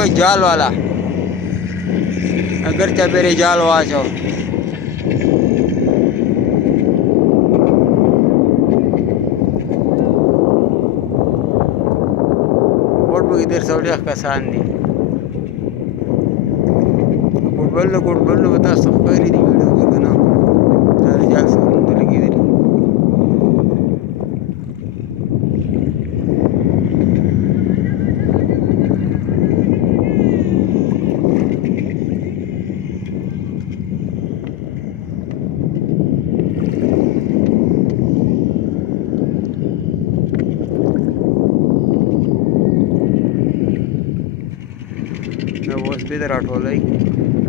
हो जाल वाला अगर क्या मेरे जाल वहाँ जाओ कोट में इधर सौड़िया का शान नहीं कोट बोल बता सब कर ही नहीं वीडियो को ना सारे जाल से मुंह लगी इधर मैं वो इधर आठो लाई